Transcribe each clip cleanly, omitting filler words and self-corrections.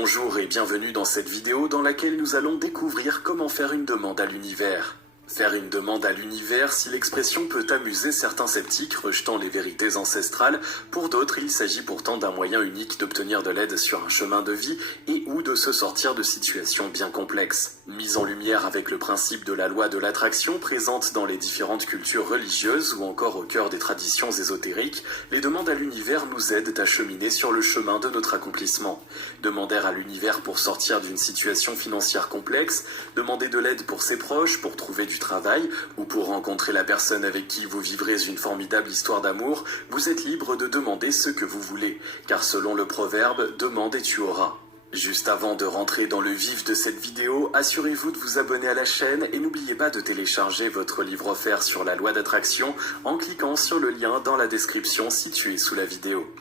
Bonjour et bienvenue dans cette vidéo dans laquelle nous allons découvrir comment faire une demande à l'univers. Faire une demande à l'univers, si l'expression peut amuser certains sceptiques rejetant les vérités ancestrales, pour d'autres il s'agit pourtant d'un moyen unique d'obtenir de l'aide sur un chemin de vie et ou de se sortir de situations bien complexes. Mise en lumière avec le principe de la loi de l'attraction présente dans les différentes cultures religieuses ou encore au cœur des traditions ésotériques, les demandes à l'univers nous aident à cheminer sur le chemin de notre accomplissement. Demander à l'univers pour sortir d'une situation financière complexe, demander de l'aide pour ses proches, pour trouver du travail ou pour rencontrer la personne avec qui vous vivrez une formidable histoire d'amour, vous êtes libre de demander ce que vous voulez, car selon le proverbe, demande et tu auras. Juste avant de rentrer dans le vif de cette vidéo, assurez-vous de vous abonner à la chaîne et n'oubliez pas de télécharger votre livre offert sur la loi d'attraction en cliquant sur le lien dans la description situé sous la vidéo.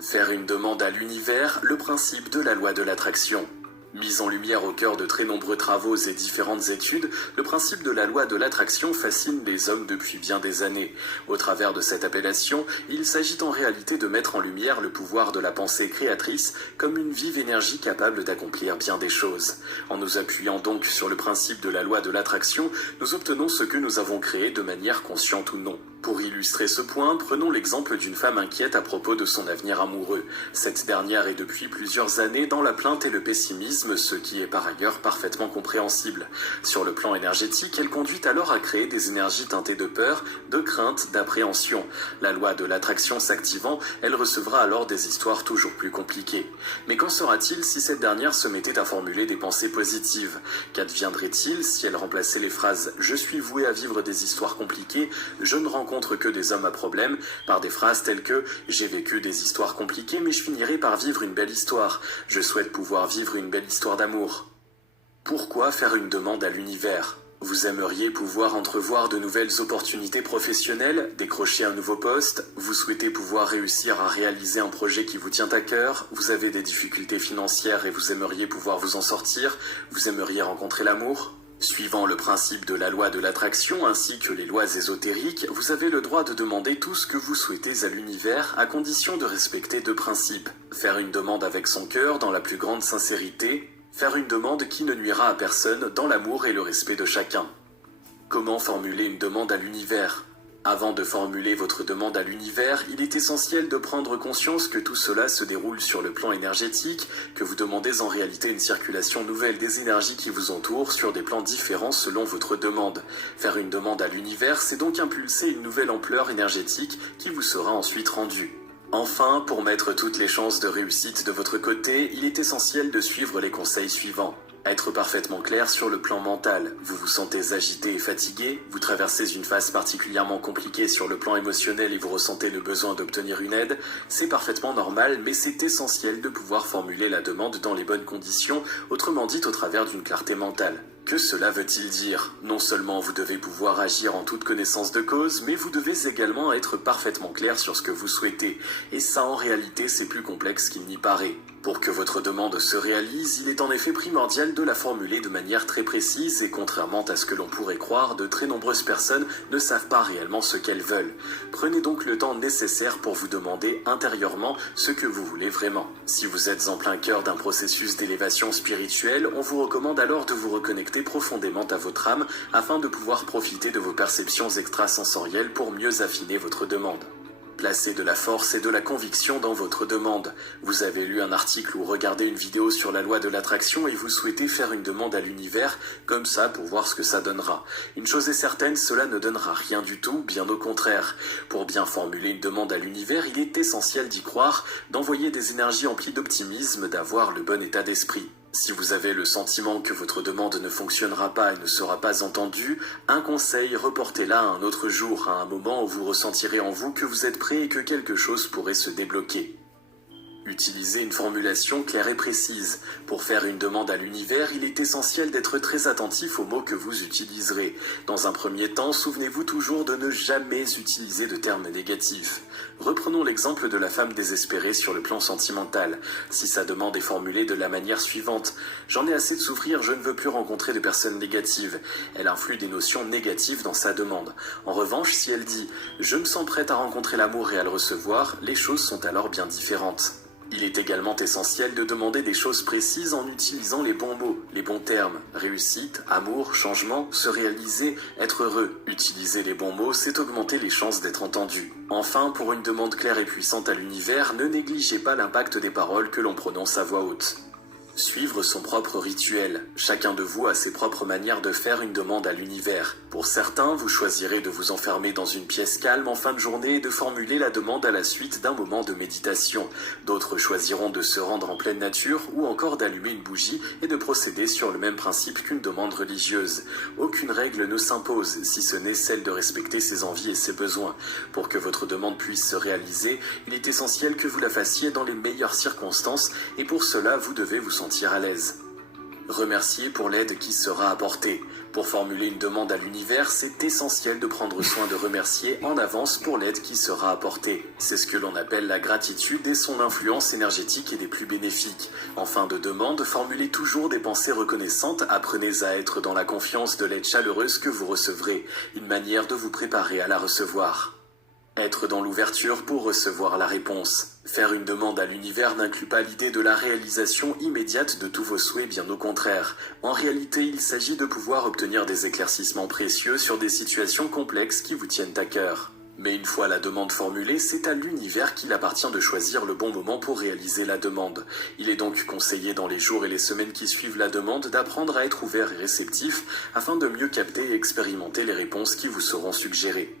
Faire une demande à l'univers, le principe de la loi de l'attraction. Mise en lumière au cœur de très nombreux travaux et différentes études, le principe de la loi de l'attraction fascine les hommes depuis bien des années. Au travers de cette appellation, il s'agit en réalité de mettre en lumière le pouvoir de la pensée créatrice comme une vive énergie capable d'accomplir bien des choses. En nous appuyant donc sur le principe de la loi de l'attraction, nous obtenons ce que nous avons créé de manière consciente ou non. Pour illustrer ce point, prenons l'exemple d'une femme inquiète à propos de son avenir amoureux. Cette dernière est depuis plusieurs années dans la plainte et le pessimisme, ce qui est par ailleurs parfaitement compréhensible. Sur le plan énergétique, elle conduit alors à créer des énergies teintées de peur, de crainte, d'appréhension. La loi de l'attraction s'activant, elle recevra alors des histoires toujours plus compliquées. Mais qu'en sera-t-il si cette dernière se mettait à formuler des pensées positives? Qu'adviendrait-il si elle remplaçait les phrases « Je suis vouée à vivre des histoires compliquées, je ne rencontre que des hommes à problème » par des phrases telles que « J'ai vécu des histoires compliquées mais je finirai par vivre une belle histoire. Je souhaite pouvoir vivre une belle histoire d'amour. » Pourquoi faire une demande à l'univers? Vous aimeriez pouvoir entrevoir de nouvelles opportunités professionnelles, décrocher un nouveau poste, vous souhaitez pouvoir réussir à réaliser un projet qui vous tient à cœur, vous avez des difficultés financières et vous aimeriez pouvoir vous en sortir, vous aimeriez rencontrer l'amour? Suivant le principe de la loi de l'attraction ainsi que les lois ésotériques, vous avez le droit de demander tout ce que vous souhaitez à l'univers à condition de respecter deux principes. Faire une demande avec son cœur dans la plus grande sincérité, faire une demande qui ne nuira à personne dans l'amour et le respect de chacun. Comment formuler une demande à l'univers? Avant de formuler votre demande à l'univers, il est essentiel de prendre conscience que tout cela se déroule sur le plan énergétique, que vous demandez en réalité une circulation nouvelle des énergies qui vous entourent sur des plans différents selon votre demande. Faire une demande à l'univers, c'est donc impulser une nouvelle ampleur énergétique qui vous sera ensuite rendue. Enfin, pour mettre toutes les chances de réussite de votre côté, il est essentiel de suivre les conseils suivants. Être parfaitement clair sur le plan mental. Vous vous sentez agité et fatigué, vous traversez une phase particulièrement compliquée sur le plan émotionnel et vous ressentez le besoin d'obtenir une aide, c'est parfaitement normal, mais c'est essentiel de pouvoir formuler la demande dans les bonnes conditions, autrement dit au travers d'une clarté mentale. Que cela veut-il dire? Non seulement vous devez pouvoir agir en toute connaissance de cause, mais vous devez également être parfaitement clair sur ce que vous souhaitez. Et ça, en réalité, c'est plus complexe qu'il n'y paraît. Pour que votre demande se réalise, il est en effet primordial de la formuler de manière très précise et contrairement à ce que l'on pourrait croire, de très nombreuses personnes ne savent pas réellement ce qu'elles veulent. Prenez donc le temps nécessaire pour vous demander intérieurement ce que vous voulez vraiment. Si vous êtes en plein cœur d'un processus d'élévation spirituelle, on vous recommande alors de vous reconnecter profondément à votre âme afin de pouvoir profiter de vos perceptions extrasensorielles pour mieux affiner votre demande. Placez de la force et de la conviction dans votre demande. Vous avez lu un article ou regardé une vidéo sur la loi de l'attraction et vous souhaitez faire une demande à l'univers comme ça pour voir ce que ça donnera. Une chose est certaine, cela ne donnera rien du tout, bien au contraire. Pour bien formuler une demande à l'univers, il est essentiel d'y croire, d'envoyer des énergies emplies d'optimisme, d'avoir le bon état d'esprit. Si vous avez le sentiment que votre demande ne fonctionnera pas et ne sera pas entendue, un conseil, reportez-la à un autre jour, à un moment où vous ressentirez en vous que vous êtes prêt et que quelque chose pourrait se débloquer. Utilisez une formulation claire et précise. Pour faire une demande à l'univers, il est essentiel d'être très attentif aux mots que vous utiliserez. Dans un premier temps, souvenez-vous toujours de ne jamais utiliser de termes négatifs. Reprenons l'exemple de la femme désespérée sur le plan sentimental. Si sa demande est formulée de la manière suivante: « J'en ai assez de souffrir, je ne veux plus rencontrer de personnes négatives », elle influe des notions négatives dans sa demande. En revanche, si elle dit « Je me sens prête à rencontrer l'amour et à le recevoir », les choses sont alors bien différentes. Il est également essentiel de demander des choses précises en utilisant les bons mots, les bons termes. Réussite, amour, changement, se réaliser, être heureux. Utiliser les bons mots, c'est augmenter les chances d'être entendu. Enfin, pour une demande claire et puissante à l'univers, ne négligez pas l'impact des paroles que l'on prononce à voix haute. Suivre son propre rituel. Chacun de vous a ses propres manières de faire une demande à l'univers. Pour certains, vous choisirez de vous enfermer dans une pièce calme en fin de journée et de formuler la demande à la suite d'un moment de méditation. D'autres choisiront de se rendre en pleine nature ou encore d'allumer une bougie et de procéder sur le même principe qu'une demande religieuse. Aucune règle ne s'impose, si ce n'est celle de respecter ses envies et ses besoins. Pour que votre demande puisse se réaliser, il est essentiel que vous la fassiez dans les meilleures circonstances et pour cela, vous devez vous sentir à l'aise. Remercier pour l'aide qui sera apportée. Pour formuler une demande à l'univers, c'est essentiel de prendre soin de remercier en avance pour l'aide qui sera apportée. C'est ce que l'on appelle la gratitude et son influence énergétique est des plus bénéfiques. En fin de demande, formulez toujours des pensées reconnaissantes, apprenez à être dans la confiance de l'aide chaleureuse que vous recevrez, une manière de vous préparer à la recevoir. Être dans l'ouverture pour recevoir la réponse. Faire une demande à l'univers n'inclut pas l'idée de la réalisation immédiate de tous vos souhaits, bien au contraire. En réalité, il s'agit de pouvoir obtenir des éclaircissements précieux sur des situations complexes qui vous tiennent à cœur. Mais une fois la demande formulée, c'est à l'univers qu'il appartient de choisir le bon moment pour réaliser la demande. Il est donc conseillé dans les jours et les semaines qui suivent la demande d'apprendre à être ouvert et réceptif afin de mieux capter et expérimenter les réponses qui vous seront suggérées.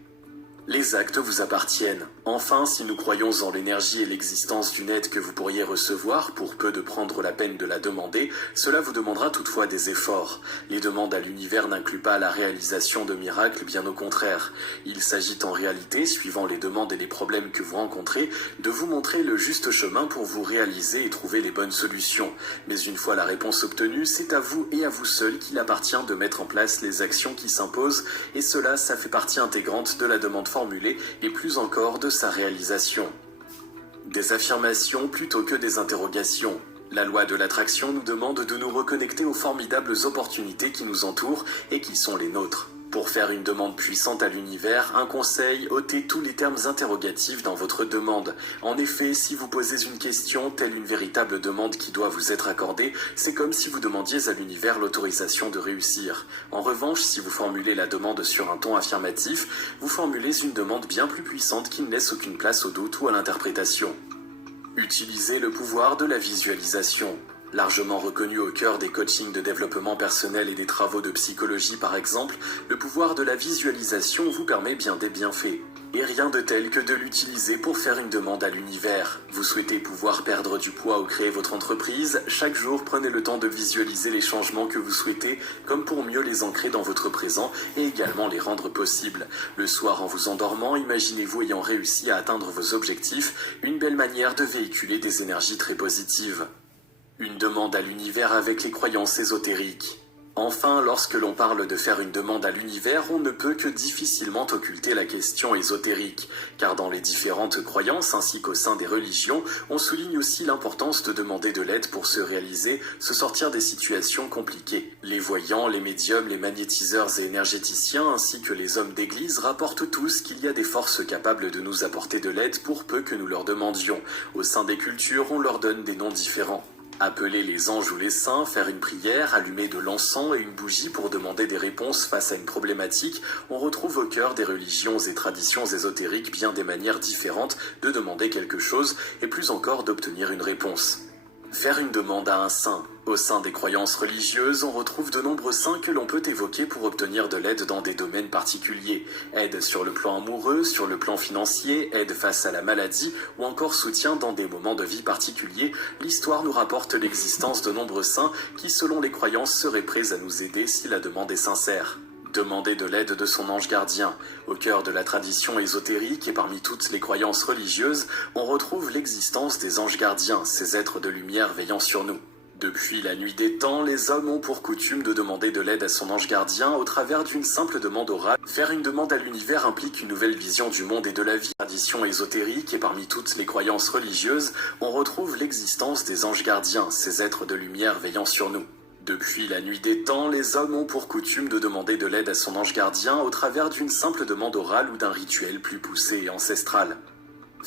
Les actes vous appartiennent. Enfin, si nous croyons en l'énergie et l'existence d'une aide que vous pourriez recevoir, pour peu de prendre la peine de la demander, cela vous demandera toutefois des efforts. Les demandes à l'univers n'incluent pas la réalisation de miracles, bien au contraire. Il s'agit en réalité, suivant les demandes et les problèmes que vous rencontrez, de vous montrer le juste chemin pour vous réaliser et trouver les bonnes solutions. Mais une fois la réponse obtenue, c'est à vous et à vous seul qu'il appartient de mettre en place les actions qui s'imposent, et cela, ça fait partie intégrante de la demande formulée et plus encore de sa réalisation. Des affirmations plutôt que des interrogations. La loi de l'attraction nous demande de nous reconnecter aux formidables opportunités qui nous entourent et qui sont les nôtres. Pour faire une demande puissante à l'univers, un conseil, ôtez tous les termes interrogatifs dans votre demande. En effet, si vous posez une question, telle une véritable demande qui doit vous être accordée, c'est comme si vous demandiez à l'univers l'autorisation de réussir. En revanche, si vous formulez la demande sur un ton affirmatif, vous formulez une demande bien plus puissante qui ne laisse aucune place au doute ou à l'interprétation. Utilisez le pouvoir de la visualisation. Largement reconnu au cœur des coachings de développement personnel et des travaux de psychologie par exemple, le pouvoir de la visualisation vous permet bien des bienfaits. Et rien de tel que de l'utiliser pour faire une demande à l'univers. Vous souhaitez pouvoir perdre du poids ou créer votre entreprise, chaque jour prenez le temps de visualiser les changements que vous souhaitez, comme pour mieux les ancrer dans votre présent et également les rendre possibles. Le soir en vous endormant, imaginez-vous ayant réussi à atteindre vos objectifs, une belle manière de véhiculer des énergies très positives. Une demande à l'univers avec les croyances ésotériques. Enfin, lorsque l'on parle de faire une demande à l'univers, on ne peut que difficilement occulter la question ésotérique, car dans les différentes croyances ainsi qu'au sein des religions, on souligne aussi l'importance de demander de l'aide pour se réaliser, se sortir des situations compliquées. Les voyants, les médiums, les magnétiseurs et énergéticiens, ainsi que les hommes d'église rapportent tous qu'il y a des forces capables de nous apporter de l'aide pour peu que nous leur demandions. Au sein des cultures, on leur donne des noms différents. Appeler les anges ou les saints, faire une prière, allumer de l'encens et une bougie pour demander des réponses face à une problématique, on retrouve au cœur des religions et traditions ésotériques bien des manières différentes de demander quelque chose et plus encore d'obtenir une réponse. Faire une demande à un saint. Au sein des croyances religieuses, on retrouve de nombreux saints que l'on peut évoquer pour obtenir de l'aide dans des domaines particuliers. Aide sur le plan amoureux, sur le plan financier, aide face à la maladie ou encore soutien dans des moments de vie particuliers. L'histoire nous rapporte l'existence de nombreux saints qui, selon les croyances, seraient prêts à nous aider si la demande est sincère. Demander de l'aide de son ange gardien. Au cœur de la tradition ésotérique et parmi toutes les croyances religieuses, on retrouve l'existence des anges gardiens, ces êtres de lumière veillant sur nous. Depuis la nuit des temps, les hommes ont pour coutume de demander de l'aide à son ange gardien au travers d'une simple demande orale. Faire une demande à l'univers implique une nouvelle vision du monde et de la vie. Tradition ésotérique et parmi toutes les croyances religieuses, on retrouve l'existence des anges gardiens, ces êtres de lumière veillant sur nous. Depuis la nuit des temps, les hommes ont pour coutume de demander de l'aide à son ange gardien au travers d'une simple demande orale ou d'un rituel plus poussé et ancestral.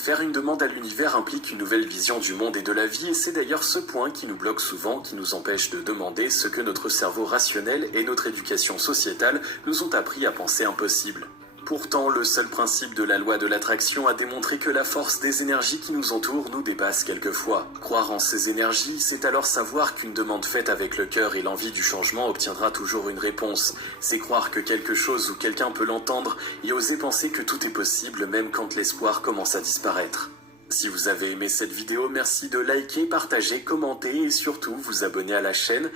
Faire une demande à l'univers implique une nouvelle vision du monde et de la vie, et c'est d'ailleurs ce point qui nous bloque souvent, qui nous empêche de demander ce que notre cerveau rationnel et notre éducation sociétale nous ont appris à penser impossible. Pourtant, le seul principe de la loi de l'attraction a démontré que la force des énergies qui nous entourent nous dépasse quelquefois. Croire en ces énergies, c'est alors savoir qu'une demande faite avec le cœur et l'envie du changement obtiendra toujours une réponse. C'est croire que quelque chose ou quelqu'un peut l'entendre et oser penser que tout est possible même quand l'espoir commence à disparaître. Si vous avez aimé cette vidéo, merci de liker, partager, commenter et surtout vous abonner à la chaîne.